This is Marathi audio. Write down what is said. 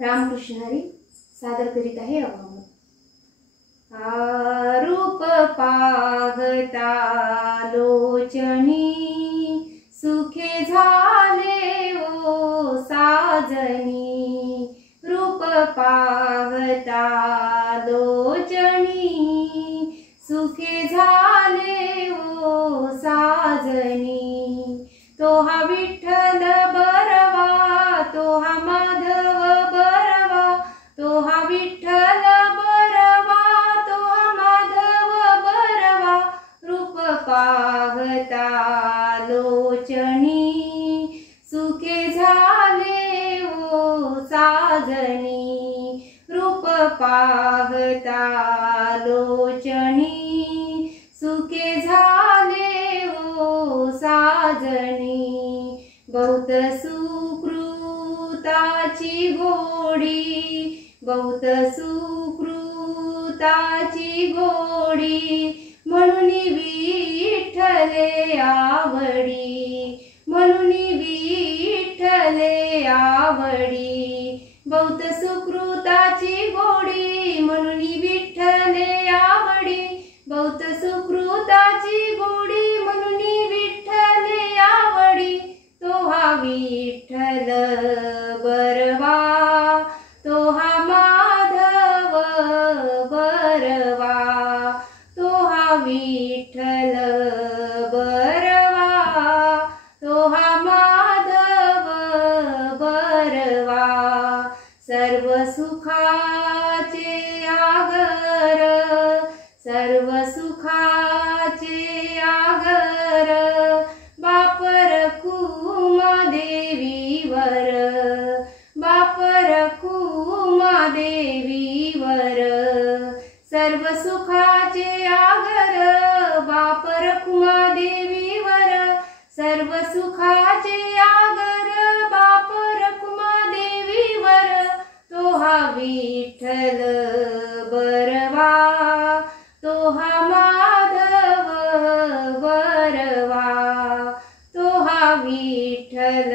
रामकृष्ण हरी सादर करीत आहे अभंग। रूप पाहता लोचनी सुखे झाले ओ साजनी। रूप पाहता लोचनी सुखे झाले ओ साजनी। तो हा विठ्ठल बरवा, तो हा माधव बरवा, तो हा विठ्ठल बरवा, तो हा माधव बरवा। रूप पाहता लोचनी सुखे झाले ओ साजनी। रूप पाहता लोचनी सुखे झाले ओ साजनी। बहुत सुकृताची गोडी, बहुत सुकृताची गोडी, म्हणून विठ्ठले आवडी, म्हणून विठ्ठले आवडी। बहुत सुकृताची गोडी, म्हणून विठ्ठले आवडी, बहुत सुकृताची गोडी, म्हणून विठ्ठले आवडी। तो हा विठ्ठल बरवा, तो हा माधव बरवा, तो हा विठ्ठल बरवा, तो हा माधव बरवा। सर्व सुखाचे आगर, सर्व सुखाचे आगर, बाप रखुमा देवीवर, बाप रखुमा देवीवर। सर्व सुखाचे आगर, बाप रखुमा देवीवर, सर्व सुखाचे आगर, बाप रखुमा देवीवर। तो हा विठ्ठल बरवा, तो हा माधव बरवा, तो हा विठ्ठल